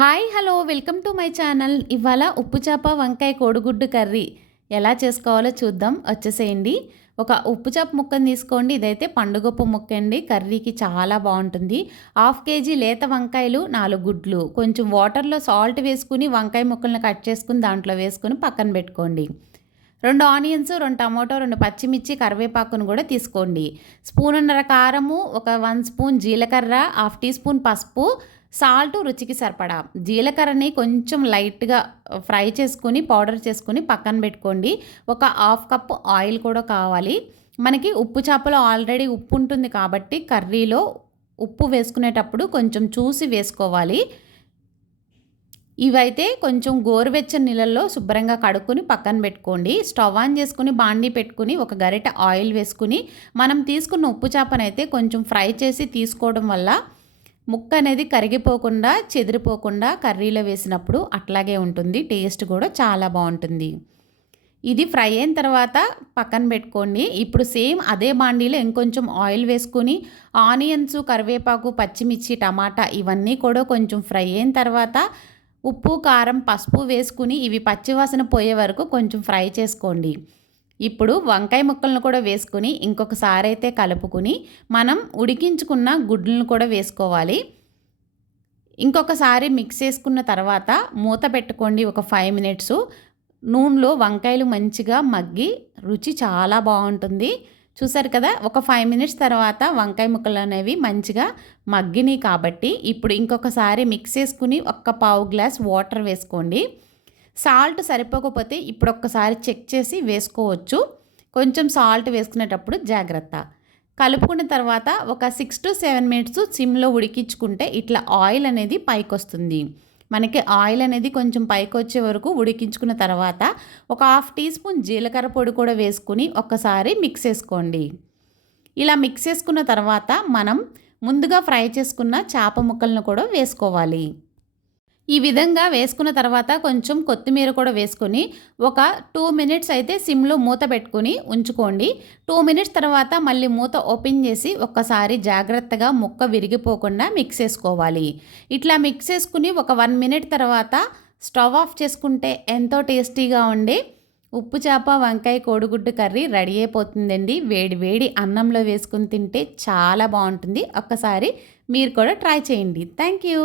Hi hello welcome to my channel. ఇవాళ ఉప్పు చేప వంకాయ కోడిగుడ్డు కర్రీ ఎలా చేసుకోవాలో చూద్దాం. వచ్చేసేయండి. ఒక ఉప్పు చేప ముక్కను తీసుకోండి. ఇదైతే పండుగొప్పు ముక్క అండి. కర్రీకి చాలా బాగుంటుంది. 1/2 కేజీ లేత వంకాయలు, 4 గుడ్లు, కొంచెం వాటర్లో సాల్ట్ వేసుకుని వంకాయ ముక్కలను కట్ చేసుకుని దాంట్లో వేసుకుని పక్కన పెట్టుకోండి. 2 ఆనియన్స్, 2 టమాటో, 2 పచ్చిమిర్చి, కరివేపాకును కూడా తీసుకోండి. స్పూన్నర కారము, ఒక 1 స్పూన్ జీలకర్ర, 1/2 టీ స్పూన్ పసుపు, సాల్ట్ రుచికి సరిపడా. జీలకర్రని కొంచెం లైట్గా ఫ్రై చేసుకొని పౌడర్ చేసుకొని పక్కన పెట్టుకోండి. ఒక 1/2 కప్పు ఆయిల్ కూడా కావాలి. మనకి ఉప్పు చేపలో ఆల్రెడీ ఉప్పు ఉంటుంది కాబట్టి కర్రీలో ఉప్పు వేసుకునేటప్పుడు కొంచెం చూసి వేసుకోవాలి. ఇవైతే కొంచెం గోరువెచ్చని నీళ్ళల్లో శుభ్రంగా కడుక్కొని పక్కన పెట్టుకోండి. స్టవ్ ఆన్ చేసుకుని బాండీ పెట్టుకుని ఒక గరిట ఆయిల్ వేసుకుని మనం తీసుకున్న ఉప్పు చేపనైతే కొంచెం ఫ్రై చేసి తీసుకోవడం వల్ల ముక్క అనేది కరిగిపోకుండా చెదిరిపోకుండా కర్రీలో వేసినప్పుడు అట్లాగే ఉంటుంది. టేస్ట్ కూడా చాలా బాగుంటుంది. ఇది ఫ్రై అయిన తర్వాత పక్కన పెట్టుకోండి. ఇప్పుడు సేమ్ అదే బాండీలో ఇంకొంచెం ఆయిల్ వేసుకుని ఆనియన్స్, కరివేపాకు, పచ్చిమిర్చి, టమాటా ఇవన్నీ కూడా కొంచెం ఫ్రై అయిన తర్వాత ఉప్పు, కారం, పసుపు వేసుకుని ఇవి పచ్చివాసన పోయే వరకు కొంచెం ఫ్రై చేసుకోండి. ఇప్పుడు వంకాయ ముక్కలను కూడా వేసుకుని ఇంకొకసారి అయితే కలుపుకుని మనం ఉడికించుకున్న గుడ్లను కూడా వేసుకోవాలి. ఇంకొకసారి మిక్స్ చేసుకున్న తర్వాత మూత పెట్టుకోండి. ఒక 5 మినిట్స్ నూనెలో వంకాయలు మంచిగా మగ్గి రుచి చాలా బాగుంటుంది. చూసారు కదా, ఒక 5 మినిట్స్ తర్వాత వంకాయ ముక్కలు అనేవి మంచిగా మగ్గినాయి కాబట్టి ఇప్పుడు ఇంకొకసారి మిక్స్ చేసుకుని ఒక పావు గ్లాస్ వాటర్ వేసుకోండి. సాల్ట్ సరిపోకపోతే ఇప్పుడు ఒక్కసారి చెక్ చేసి వేసుకోవచ్చు. కొంచెం సాల్ట్ వేసుకునేటప్పుడు జాగ్రత్త. కలుపుకున్న తర్వాత ఒక 6 to 7 మినిట్స్ సిమ్లో ఉడికించుకుంటే ఇట్లా ఆయిల్ అనేది పైకి వస్తుంది. మనకి ఆయిల్ అనేది కొంచెం పైకి వచ్చే వరకు ఉడికించుకున్న తర్వాత ఒక 1/2 టీ స్పూన్ జీలకర్ర పొడి కూడా వేసుకుని ఒక్కసారి మిక్స్ చేసుకోండి. ఇలా మిక్స్ చేసుకున్న తర్వాత మనం ముందుగా ఫ్రై చేసుకున్న చేప ముక్కలను కూడా వేసుకోవాలి. ఈ విధంగా వేసుకున్న తర్వాత కొంచెం కొత్తిమీర కూడా వేసుకొని ఒక 2 మినిట్స్ అయితే సిమ్లో మూత పెట్టుకొని ఉంచుకోండి. 2 మినిట్స్ తర్వాత మళ్ళీ మూత ఓపెన్ చేసి ఒక్కసారి జాగ్రత్తగా ముక్క విరిగిపోకుండా మిక్స్ చేసుకోవాలి. ఇట్లా మిక్స్ చేసుకుని ఒక 1 మినిట్ తర్వాత స్టవ్ ఆఫ్ చేసుకుంటే ఎంతో టేస్టీగా ఉండే ఉప్పు చేప వంకాయ కోడిగుడ్డు కర్రీ రెడీ అయిపోతుందండి. వేడి వేడి అన్నంలో వేసుకుని తింటే చాలా బాగుంటుంది. ఒక్కసారి మీరు కూడా ట్రై చేయండి. Thank you.